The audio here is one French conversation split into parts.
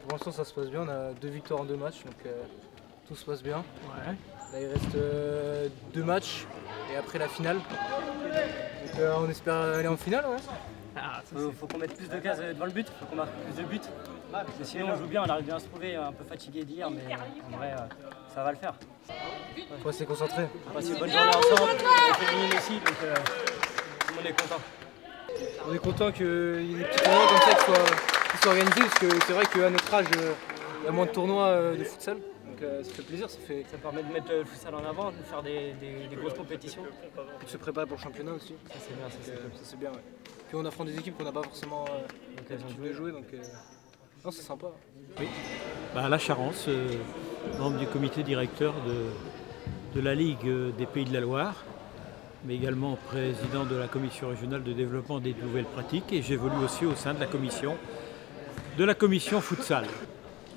Pour l'instant ça se passe bien, on a 2 victoires en 2 matchs, donc tout se passe bien. Ouais. Là il reste 2 matchs et après la finale. Donc on espère aller en finale, ouais. Faut qu'on mette plus de cases devant le but, faut qu'on marque plus de buts. Mais sinon on joue bien, on arrive bien à se trouver, un peu fatigué d'hier, mais en vrai ça va le faire. Faut rester concentré. On passe une bonne journée ensemble, les féminines aussi, donc tout le monde est content. On est content qu'il y ait des petits tournois comme ça qui soient organisés, parce que c'est vrai qu'à notre âge, il y a moins de tournois de futsal. Donc ça fait plaisir, Ça permet de mettre le futsal en avant, de faire des grosses compétitions. de se préparer pour le championnat aussi. Ça c'est bien, Ça c'est bien, ouais. Puis on affronte des équipes qu'on n'a pas forcément l'habitude de jouer, donc non, c'est sympa. Oui. La Charence, membre du comité directeur de la Ligue des Pays de la Loire, mais également président de la commission régionale de développement des nouvelles pratiques, et j'évolue aussi au sein de la commission futsal.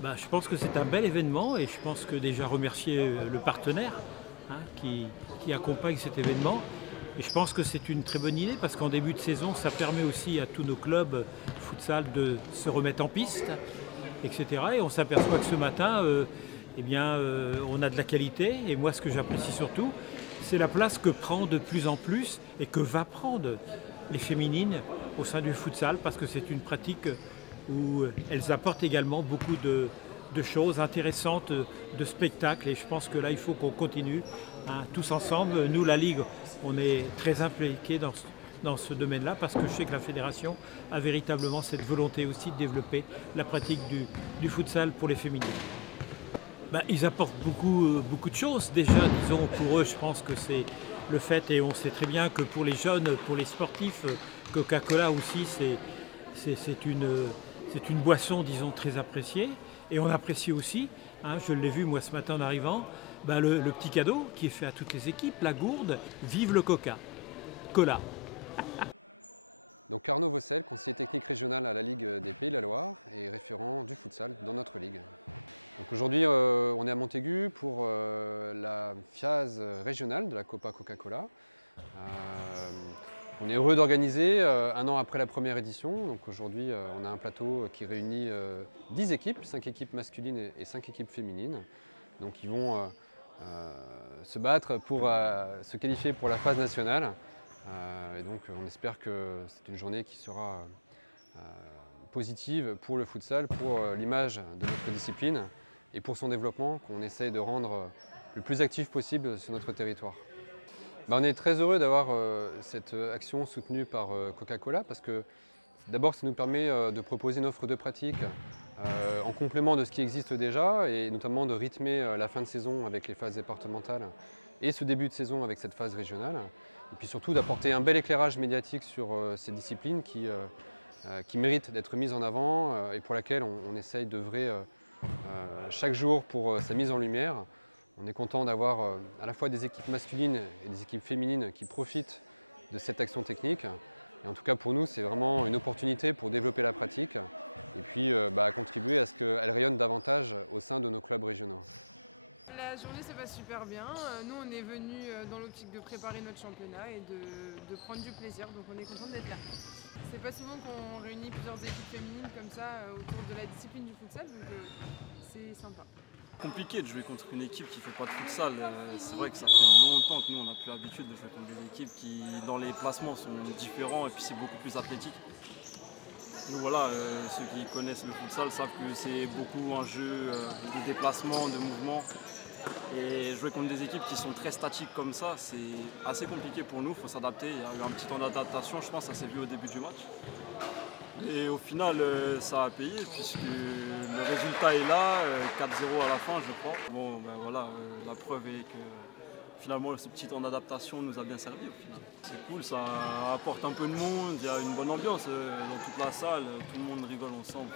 Je pense que c'est un bel événement, et je pense que déjà remercier le partenaire qui accompagne cet événement. Et je pense que c'est une très bonne idée parce qu'en début de saison, ça permet aussi à tous nos clubs futsal de se remettre en piste, etc. Et on s'aperçoit que ce matin, on a de la qualité. Et moi, ce que j'apprécie surtout, c'est la place que prend de plus en plus et que va prendre les féminines au sein du futsal, parce que c'est une pratique où elles apportent également beaucoup de choses intéressantes, de spectacles. Et je pense que là, il faut qu'on continue tous ensemble. Nous, la Ligue, on est très impliqués dans ce domaine-là, parce que je sais que la Fédération a véritablement cette volonté aussi de développer la pratique du futsal pour les féminines. Ils apportent beaucoup de choses. Déjà, disons, pour eux, je pense que c'est le fait, et on sait très bien que pour les jeunes, pour les sportifs, Coca-Cola aussi, c'est une boisson, disons, très appréciée. Et on apprécie aussi, je l'ai vu moi ce matin en arrivant, le petit cadeau qui est fait à toutes les équipes, la gourde, vive le Coca-Cola. Donc Arnaud Vossel, conseiller technique régional à la Ligue des Pays de la Loire et référent du futsal dans notre ligue. Donc aujourd'hui, on est à Montaigu pour la phase régionale de la Copa Coca-Cola. On est heureux d'organiser un an après la première édition. Donc aujourd'hui, on a un plateau qui réunit 10 équipes, 5 équipes masculines et 5 équipes féminines. Donc ils vont se battre pour se qualifier pour la phase nationale. Et donc on espère que c'est une journée qui sera positive pour le futsal, pour l'image de notre discipline et pour son développement, qu'on essaye de rendre le plus actif possible sur notre territoire. On est très heureux d'avoir cette action soutenue par Coca-Cola, parce que d'abord ça nous permet de proposer une offre de pratique en complément de ce qui existe déjà, et notamment de rythmer la fin de saison avec les phases départementales et ce début de saison avec cette phase régionale. Et puis surtout d'apporter un bel éclairage médiatique sur ces disciplines qui méritent d'être mises en avant et pour laquelle on essaye d'œuvrer chaque jour pour sa mise en lumière. On est content d'avoir à la fois des équipes masculines et des équipes féminines qui profitent de cette action technique. Et en tout cas pour nous, c'est vraiment une opportunité pour développer la pratique et puis contribuer à ce qu'elle rayonne davantage au sein de nos clubs régionaux. La journée se passe super bien. Nous, on est venus dans l'optique de préparer notre championnat et de prendre du plaisir, donc on est content d'être là. C'est pas souvent qu'on réunit plusieurs équipes féminines comme ça autour de la discipline du futsal, donc c'est sympa. Compliqué de jouer contre une équipe qui ne fait pas de futsal. C'est vrai que ça fait longtemps que nous on n'a plus l'habitude de jouer contre des équipes qui dans les placements sont différents et puis c'est beaucoup plus athlétique. Donc voilà, ceux qui connaissent le futsal savent que c'est beaucoup un jeu de déplacement, de mouvement. Et jouer contre des équipes qui sont très statiques comme ça, c'est assez compliqué pour nous, il faut s'adapter. Il y a eu un petit temps d'adaptation, je pense, ça s'est vu au début du match. Et au final, ça a payé puisque le résultat est là, 4-0 à la fin, je crois. Bon, voilà, la preuve est que finalement, ce petit temps d'adaptation nous a bien servi au final. C'est cool, ça apporte un peu de monde, il y a une bonne ambiance dans toute la salle, tout le monde rigole ensemble.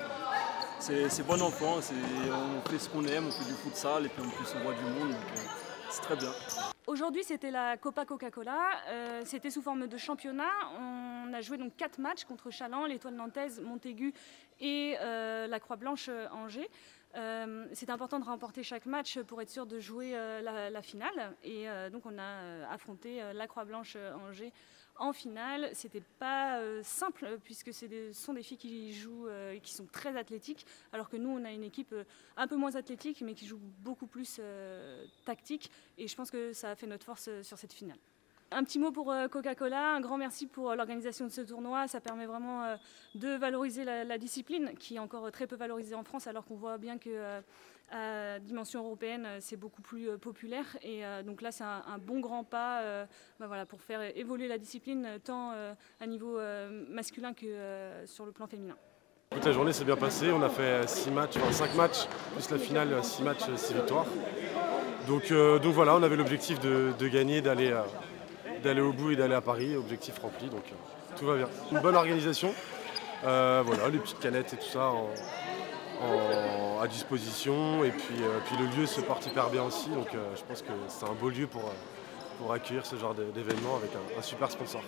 C'est bon enfant, on fait ce qu'on aime, on fait du futsal et puis en plus on voit du monde, donc c'est très bien. Aujourd'hui, c'était la Copa Coca-Cola, c'était sous forme de championnat. On a joué donc 4 matchs contre Challans, l'Étoile Nantaise, Montaigu et la Croix-Blanche Angers. C'est important de remporter chaque match pour être sûr de jouer la finale. Et donc on a affronté la Croix-Blanche Angers en finale. C'était pas simple puisque ce sont des filles qui jouent et qui sont très athlétiques, alors que nous on a une équipe un peu moins athlétique mais qui joue beaucoup plus tactique, et je pense que ça a fait notre force sur cette finale. Un petit mot pour Coca-Cola, un grand merci pour l'organisation de ce tournoi. Ça permet vraiment de valoriser la discipline qui est encore très peu valorisée en France, alors qu'on voit bien que à dimension européenne c'est beaucoup plus populaire, et donc là c'est un bon grand pas voilà, pour faire évoluer la discipline tant à niveau masculin que sur le plan féminin. Toute la journée s'est bien passée, on a fait 5 matchs, plus la finale, 6 matchs, 6 victoires. Donc voilà, on avait l'objectif de gagner, d'aller au bout et d'aller à Paris, objectif rempli, donc tout va bien. Une bonne organisation, voilà, les petites canettes et tout ça à disposition, et puis le lieu se porte hyper bien aussi, donc je pense que c'est un beau lieu pour accueillir ce genre d'événement avec un super sponsor.